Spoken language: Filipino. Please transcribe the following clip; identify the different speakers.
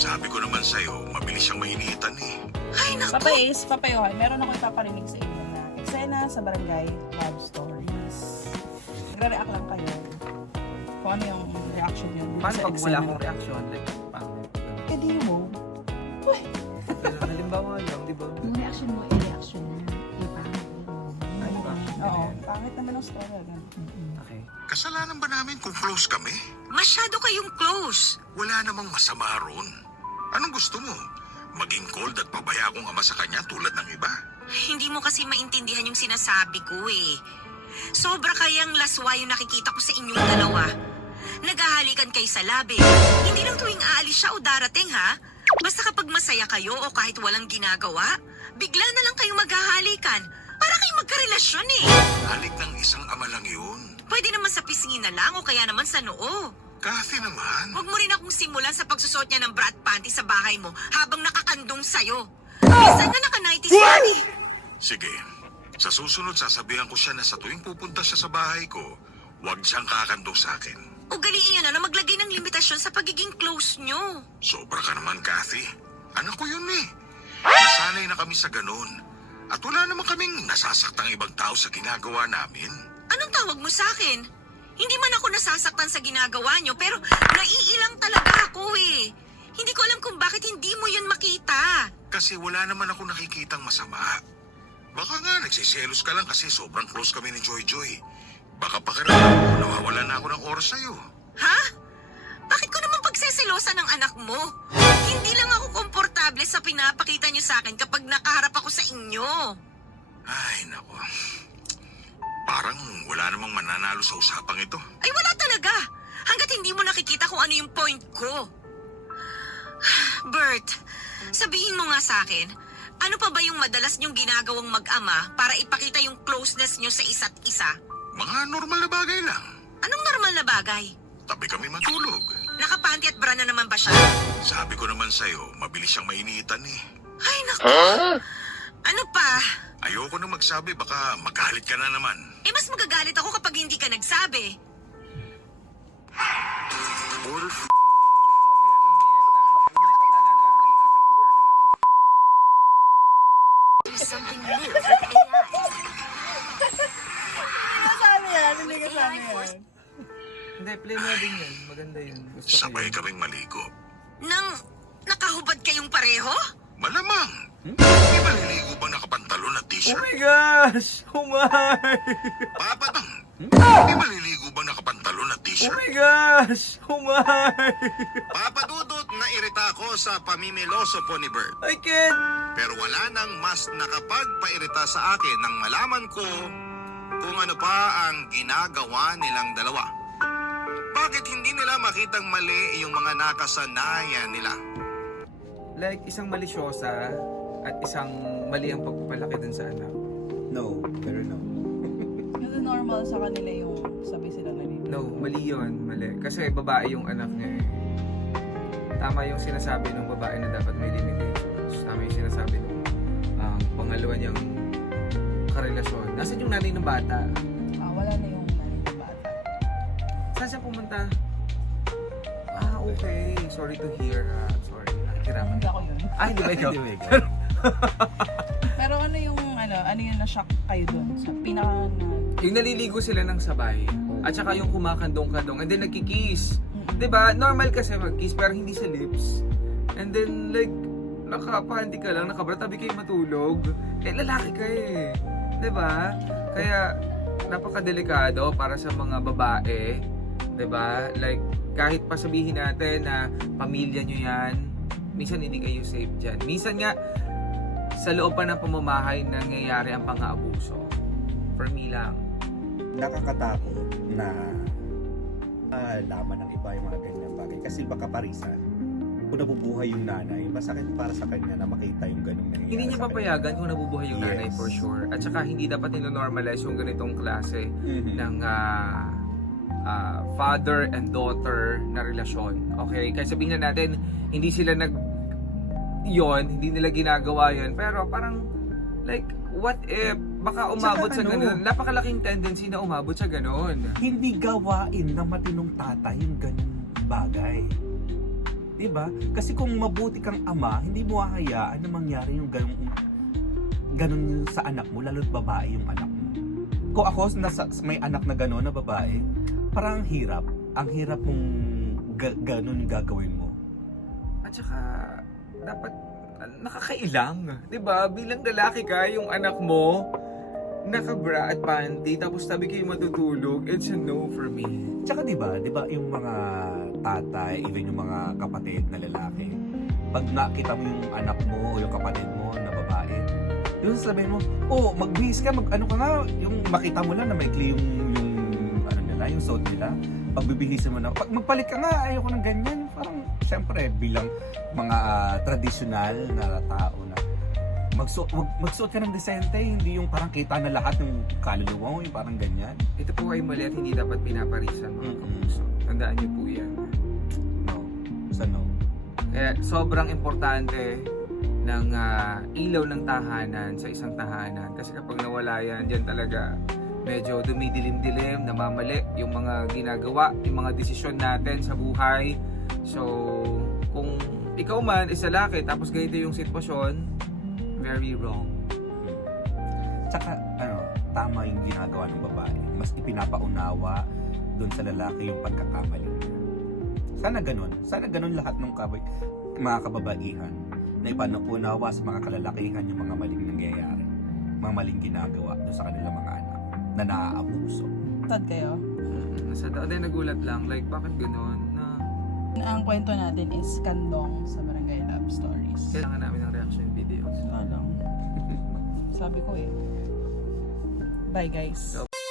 Speaker 1: Sabi ko naman sa'yo, mabilis siyang mainitan eh.
Speaker 2: Ay, naku!
Speaker 3: Papa Ace, Papa Johan, meron ako ipaparinig sa inyo na eksena sa Barangay Love Stories. Nagre-react lang kayo kung ano yung reaction nyo.
Speaker 4: Paano pag wala akong reaction? Like,
Speaker 3: Eh di mo.
Speaker 4: halimbawa lang, di ba?
Speaker 5: Yung reaction mo, i-reaction na. Ipangit.
Speaker 4: Ay, ba?
Speaker 3: Oo, pangit naman ang story.
Speaker 4: Okay.
Speaker 1: Kasalanan ba namin kung close kami?
Speaker 2: Masyado kayong close.
Speaker 1: Wala namang masama ron. Anong gusto mo? Maging cold at pabaya akong ama sa kanya tulad ng iba?
Speaker 2: Hindi mo kasi maintindihan yung sinasabi ko eh. Sobra kayang laswa yung nakikita ko sa inyong dalawa. Naghahalikan kayo sa labi. Hindi lang tuwing aalis siya o darating ha. Basta kapag masaya kayo o kahit walang ginagawa, bigla na lang kayong maghahalikan. Para kayong magkarelasyon eh.
Speaker 1: Halik ng isang ama lang yun.
Speaker 2: Pwede naman sa pisngin na lang o kaya naman sa noo.
Speaker 1: Kathy naman.
Speaker 2: Huwag mo rin akong simulan sa pagsusot niya ng bra at panty sa bahay mo habang nakakandong sa'yo. Minsan na naka-nighties yan eh.
Speaker 1: Sige. Sa susunod, sasabihan ko siya na sa tuwing pupunta siya sa bahay ko, huwag siyang kakandong sa akin.
Speaker 2: Ugaliin niyo na maglagay ng limitasyon sa pagiging close nyo.
Speaker 1: Sobra ka naman, Kathy. Anak ko yun eh. Nasanay na kami sa ganun. At wala naman kaming nasasaktang ibang tao sa ginagawa namin.
Speaker 2: Anong tawag mo sa akin? Hindi man ako nasasaktan sa ginagawa nyo, pero naiilang talaga ako eh. Hindi ko alam kung bakit hindi mo yun makita.
Speaker 1: Kasi wala naman ako nakikitang masama. Baka nga nagsiselos ka lang kasi sobrang close kami ni Joy Joy. Baka pakiramdam ko nawawala na ako ng oras sa'yo.
Speaker 2: Ha? Bakit ko naman pagseselosa ng anak mo? Hindi lang ako komportable sa pinapakita nyo sa akin kapag nakaharap ako sa inyo.
Speaker 1: Ay, nako. Parang wala namang mananalo sa usapang ito.
Speaker 2: Ay wala talaga. Hanggat hindi mo nakikita kung ano yung point ko. Bert, sabihin mo nga sa akin, ano pa ba yung madalas nyong ginagawang mag-ama para ipakita yung closeness nyo sa isa't isa?
Speaker 1: Mga normal na bagay lang.
Speaker 2: Anong normal na bagay?
Speaker 1: Tabi kami matulog.
Speaker 2: Nakapanty at bra na naman ba siya?
Speaker 1: Sabi ko naman sa'yo, mabilis siyang mainitan eh.
Speaker 2: Ay naku. Ano pa?
Speaker 1: Ayoko na magsabi, baka magalit ka na naman.
Speaker 2: Eh mas magagalit ako kapag hindi ka nagsabi.
Speaker 1: Order
Speaker 2: Something new with AI.
Speaker 3: Kasama yan, hindi kasama yan.
Speaker 4: Hindi, play mo din yun. Maganda yun. Gusto ko
Speaker 1: Sabay
Speaker 4: yun.
Speaker 1: kaming maligo.
Speaker 2: Nang nakahubad kayong pareho?
Speaker 1: Malamang. Hindi maliligo bang nakapantalon at
Speaker 4: Oh
Speaker 1: t-shirt?
Speaker 4: my gosh! Oh my!
Speaker 1: Papatang. Hindi maliligo bang nakapantalon at
Speaker 4: Oh
Speaker 1: t-shirt?
Speaker 4: my gosh! Oh my!
Speaker 6: Papadudot na irita ako sa pamimiloso po ni Bert.
Speaker 4: I can't!
Speaker 6: Pero wala nang mas nakapagpairita sa akin nang malaman ko kung ano pa ang ginagawa nilang dalawa. Bakit hindi nila makitang mali yung mga nakasanayan nila?
Speaker 4: Like, isang malisyosa at isang mali ang pagpapalaki dun sa anak.
Speaker 7: No, pero no.
Speaker 3: Kasi normal sa kanila yung sabi sila nalilito.
Speaker 4: No, mali yun. Mali. Kasi babae yung anak niya eh. Tama yung sinasabi ng babae na dapat may limitations. Tama yung sinasabi ng pangalawa niyang karelasyon. Nasaan yung nanay ng bata?
Speaker 3: Wala na yung nanay ng bata.
Speaker 4: Saan siya pumunta? Ah, okay. Sorry to hear. Sorry. Nakikiraman.
Speaker 3: Hindi ako yun.
Speaker 4: Ah, hindi ba ikaw?
Speaker 7: Hindi ba ikaw?
Speaker 3: Pero ano yung na-shock kayo dun? Sa pinaka
Speaker 4: Yung naliligo sila ng sabay. At saka yung kumakandong-kandong. And then nagkikiss. Diba? Normal kasi mag-kiss pero hindi sa lips. And then like, nakapanty ka lang, nakabratabi kayo matulog. Eh, lalaki ka eh. Diba? Kaya, napakadelikado para sa mga babae. Diba? Like, kahit pa sabihin natin na pamilya nyo yan, minsan hindi kayo safe dyan. Minsan nga, sa loob pa ng pamamahay nangyayari ang pang-aabuso. For me lang.
Speaker 7: Nakakatakot na laman ng iba yung mga ganyan bagay. Kasi baka parisan. Kung nabubuhay yung nanay, masakit para sa kanya na makita yung ganong nangyayari.
Speaker 4: Hindi niya
Speaker 7: sa kanya.
Speaker 4: papayagan kung nabubuhay yung nanay
Speaker 7: Yes.
Speaker 4: for sure. At saka hindi dapat nilo-normalize yung ganitong klase
Speaker 7: Mhm.
Speaker 4: ng father and daughter na relasyon. Okay? Kaya sabihin na natin, hindi sila hindi nila ginagawa yon. Pero parang, like, what if, baka umabot sa
Speaker 7: Tsaka
Speaker 4: ganun. Napakalaking tendency na umabot sa ganun.
Speaker 7: Hindi gawain ng matinong tatay yung ganong bagay. 'Di ba? Kasi kung mabuti kang ama, hindi mo hahayaan na mangyari yung ganun sa anak mo, lalo't babae yung anak mo. Kung ako may anak na gano'n na babae, parang ang hirap. Ang hirap mong ganun yung gagawin mo.
Speaker 4: At saka, dapat nakakailang. 'Di ba? Bilang lalaki ka, yung anak mo, naka-bra at panty, tapos tabi kayo matutulog, it's a no for me.
Speaker 7: Tsaka 'di ba yung mga tatay, even yung mga kapatid na lalaki, pag nakita mo yung anak mo o yung kapatid mo na babae, yung sasabihin mo, oh, magbihis ka, ano ka nga, yung makita mo lang na maikli yung ano nila, yung suot nila, pagbibihisan mo na, pag magpalit ka nga, ayoko ng ganyan, parang, syempre, bilang mga traditional na tao na, magsuot ka ng desente, hindi yung parang kita na lahat ng kaluluwa mo, yung parang ganyan.
Speaker 4: Ito po ay mali at hindi dapat pinaparisan mga
Speaker 7: Mm-mm.
Speaker 4: kapuso. Tandaan niyo po yan.
Speaker 7: No. Sa no.
Speaker 4: Kaya sobrang importante ng ilaw ng tahanan sa isang tahanan. Kasi kapag nawala yan, dyan talaga medyo dumidilim-dilim, namamali yung mga ginagawa, yung mga desisyon natin sa buhay. So, kung ikaw man is lalaki tapos ganito yung sitwasyon, very wrong.
Speaker 7: Tsaka, tama yung ginagawa ng babae. Mas ipinapaunawa doon sa lalaki yung pagkakamali niya. Sana ganun lahat ng mga kababaihan na ipanapunawa sa mga kalalakihan yung mga maling nangyayari. Mga maling ginagawa doon sa kanilang mga anak na naaabuso.
Speaker 3: Tad kayo.
Speaker 4: Nasa dati nagulat lang, like bakit gano'n na
Speaker 3: Ang kwento natin is Kandong sa Barangay Love Stories.
Speaker 4: kailangan namin ng reaction videos.
Speaker 3: Sabi ko eh. Bye guys.